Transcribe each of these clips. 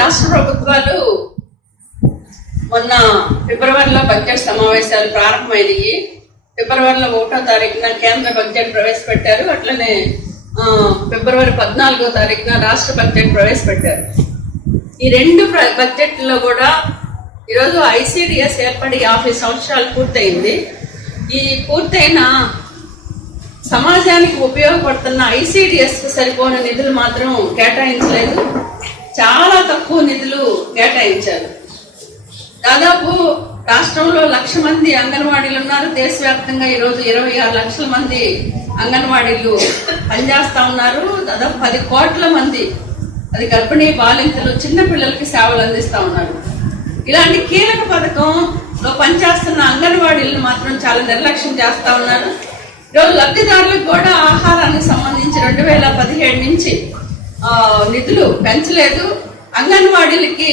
రాష్ట్ర ప్రభుత్వాలు మొన్న ఫిబ్రవరిలో బడ్జెట్ సమావేశాలు ప్రారంభమైనవి. ఫిబ్రవరిలో 1వ తారీఖున కేంద్ర బడ్జెట్ ప్రవేశపెట్టారు. అట్లనే ఫిబ్రవరి 14వ తారీఖున రాష్ట్ర బడ్జెట్ ప్రవేశపెట్టారు. ఈ రెండు బడ్జెట్లో కూడా ఈరోజు ఐసిడిఎస్ ఏర్పడి 50 సంవత్సరాలు పూర్తయింది. ఈ పూర్తయిన సమాజానికి ఉపయోగపడుతున్న ఐసిడిఎస్ కు సరిపోయిన నిధులు మాత్రం కేటాయించలేదు. చాలా తక్కువ నిధులు కేటాయించారు. దాదాపు రాష్ట్రంలో 1,00,000 మంది అంగన్వాడీలు ఉన్నారు. దేశవ్యాప్తంగా ఈరోజు 26 లక్షల మంది అంగన్వాడీలు పనిచేస్తా ఉన్నారు. దాదాపు 10 కోట్ల మంది అది గర్భిణీ బాలింతలు చిన్న పిల్లలకి సేవలు అందిస్తా ఉన్నారు. ఇలాంటి కీలక పథకంలో పనిచేస్తున్న అంగన్వాడీలను మాత్రం చాలా నిర్లక్ష్యం చేస్తా ఉన్నారు. ఈరోజు లబ్ధిదారులకు కూడా ఆహారానికి సంబంధించి 2017 నుంచి నిధులు పెంచలేదు. అంగన్వాడీలకి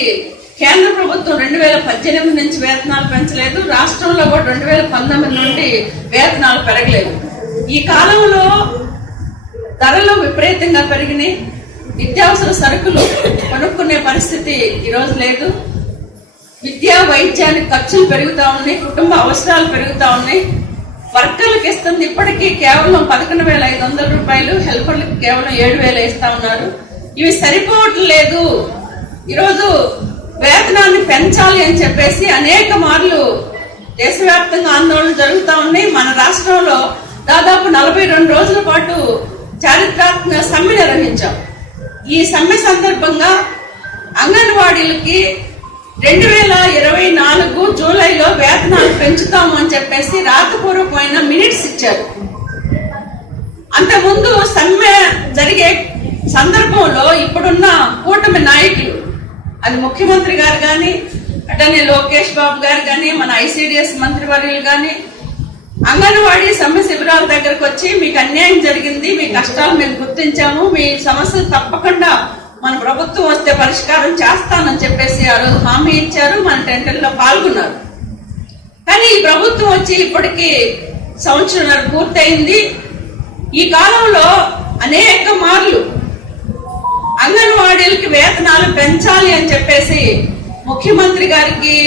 కేంద్ర ప్రభుత్వం 2018 నుంచి వేతనాలు పెంచలేదు. రాష్ట్రంలో కూడా 2019 నుండి వేతనాలు పెరగలేదు. ఈ కాలంలో ధరలు విపరీతంగా పెరిగినాయి. నిత్యావసర సరుకులు కొనుక్కునే పరిస్థితి ఈరోజు లేదు. విద్యా వైద్యానికి ఖర్చులు పెరుగుతా ఉన్నాయి. కుటుంబ అవసరాలు పెరుగుతా ఉన్నాయి. వర్కర్లకు ఇస్తుంది ఇప్పటికీ కేవలం 11,500 రూపాయలు, హెల్పర్లకు కేవలం 7,000 ఇస్తా ఉన్నారు. ఇవి సరిపోవట్లేదు. ఈరోజు వేతనాన్ని పెంచాలి అని చెప్పేసి అనేక మార్లు దేశవ్యాప్తంగా ఆందోళనలు జరుగుతూ ఉన్నాయి. మన రాష్ట్రంలో దాదాపు 42 రోజుల పాటు చారిత్రాత్మక సమ్మె నిర్వహించాం. ఈ సమ్మె సందర్భంగా అంగన్వాడీలకి 2024 జూలైలో వేతనాలు పెంచుతాము అని చెప్పేసి రాతపూర్వకమైన మినిట్స్ ఇచ్చారు. అంతకుముందు సమ్మె జరిగే సందర్భంలో ఇప్పుడున్న కూటమి నాయకులు, అది ముఖ్యమంత్రి గారు కానీ, అటనే లోకేష్ బాబు గారు కానీ, మన ఐసిడిఎస్ మంత్రివర్యులు కానీ అంగన్వాడీ సమ్మె శిబిరాల దగ్గరకు వచ్చి మీకు అన్యాయం జరిగింది, మీ కష్టాలు మేము గుర్తించాము, మీ సమస్యలు తప్పకుండా మన ప్రభుత్వం వస్తే పరిష్కారం చేస్తానని చెప్పేసి ఆ రోజు హామీ ఇచ్చారు. మన టెండర్లో పాల్గొన్నారు. కానీ ఈ ప్రభుత్వం వచ్చి ఇప్పటికీ 1.5 సంవత్సరం పూర్తయింది. ఈ కాలంలో అనేక మార్లు అంగన్వాడీలకి వేతనాలు పెంచాలి అని చెప్పేసి ముఖ్యమంత్రి గారికి,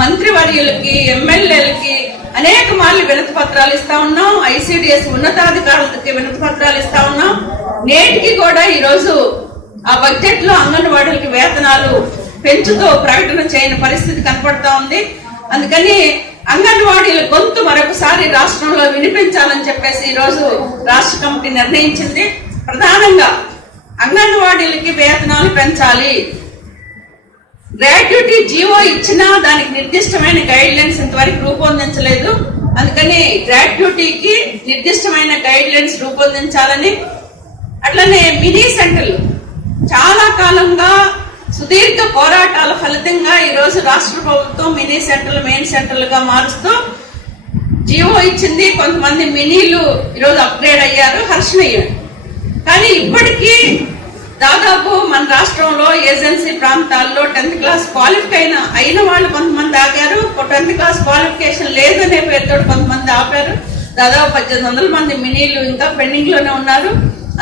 మంత్రివర్యులకి, ఎమ్మెల్యేలకి అనేక మార్లు వినతి పత్రాలు ఇస్తా ఉన్నాం. ఐసిడిఎస్ ఉన్నతాధికారులకి వినతి పత్రాలు ఇస్తా ఉన్నాం. నేటికి కూడా ఈరోజు ఆ బడ్జెట్ లో అంగన్వాడీలకి వేతనాలు పెంచుతూ ప్రకటన చేయని పరిస్థితి కనపడతా ఉంది. అందుకని అంగన్వాడీల గొంతు మరొకసారి రాష్ట్రంలో వినిపించాలని చెప్పేసి ఈరోజు రాష్ట్ర కమిటీ నిర్ణయించింది. ప్రధానంగా అంగన్వాడీలకి వేతనాలు పెంచాలి. గ్రాట్యుటీ జీవో ఇచ్చినా దానికి నిర్దిష్టమైన గైడ్ లైన్స్ ఇంతవరకు రూపొందించలేదు. అందుకని గ్రాట్యుటీకి నిర్దిష్టమైన గైడ్ లైన్స్ రూపొందించాలని, అట్లనే మినీ సెంటర్లు చాలా కాలంగా సుదీర్ఘ పోరాటాల ఫలితంగా ఈరోజు రాష్ట్ర ప్రభుత్వం మినీ సెంటర్లు మెయిన్ సెంటర్లుగా మారుస్తూ జీవో ఇచ్చింది. కొంతమంది మినీలు ఈరోజు అప్గ్రేడ్ అయ్యారు, హర్షణీయం. కానీ ఇప్పటికీ దాదాపు మన రాష్ట్రంలో ఏజెన్సీ ప్రాంతాల్లో 10th క్లాస్ క్వాలిఫై అయిన వాళ్ళు కొంతమంది ఆగారు. 10th క్లాస్ క్వాలిఫికేషన్ లేదనే పేరుతో కొంతమంది ఆపారు. దాదాపు 1,800 మంది మినీలు ఇంకా పెండింగ్ లోనే ఉన్నారు.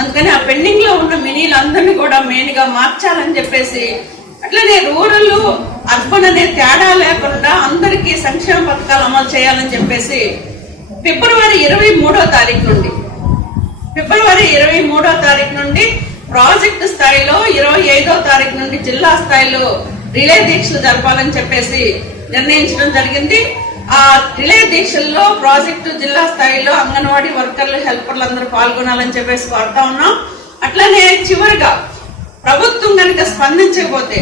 అందుకని ఆ పెండింగ్ లో ఉన్న మినీలు అందరినీ కూడా మెయిన్ గా మార్చాలని చెప్పేసి, అట్లనే రూరల్ అర్బన్ అనే తేడా లేకుండా అందరికీ సంక్షేమ పథకాలు అమలు చేయాలని చెప్పేసి ఫిబ్రవరి 23వ తారీఖు నుండి ప్రాజెక్టు స్థాయిలో, 25వ తారీఖు నుండి జిల్లా స్థాయిలో రిలే దీక్షలు జరపాలని చెప్పేసి నిర్ణయించడం జరిగింది. ఆ రిలే దీక్షల్లో ప్రాజెక్టు జిల్లా స్థాయిలో అంగన్వాడీ వర్కర్లు, హెల్పర్లు అందరూ పాల్గొనాలని చెప్పేసి కోరుతా ఉన్నాం. అట్లనే చివరిగా ప్రభుత్వం కనుక స్పందించకపోతే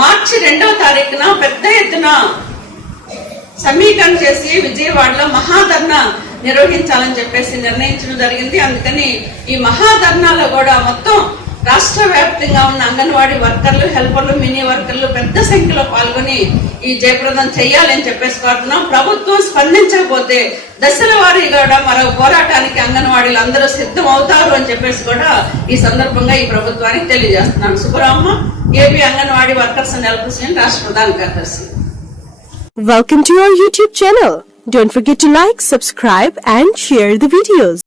మార్చి 2వ తారీఖున పెద్ద ఎత్తున సమీకరణ చేసి విజయవాడలో మహాధర్నా నిర్వహించాలని చెప్పేసి నిర్ణయించడం జరిగింది. అందుకని ఈ మహాధర్నాలో కూడా మొత్తం రాష్ట్ర వ్యాప్తంగా ఉన్న అంగన్వాడీ వర్కర్లు, హెల్పర్లు, మినీ వర్కర్లు పెద్ద సంఖ్యలో పాల్గొని ఈ జయప్రదం చేయాలని చెప్పేసి కోరుతున్నాం. ప్రభుత్వం స్పందించకపోతే దశల వారీగా కూడా మరో పోరాటానికి అంగన్వాడీలు అందరూ సిద్ధం అవుతారు అని చెప్పేసి కూడా ఈ సందర్భంగా ఈ ప్రభుత్వానికి తెలియజేస్తున్నాను. Subbaramma, AP Anganwadi workers and helpers union రాష్ట్ర ప్రధాన కార్యదర్శి. Welcome to our YouTube channel. Don't forget to like, subscribe and share the videos.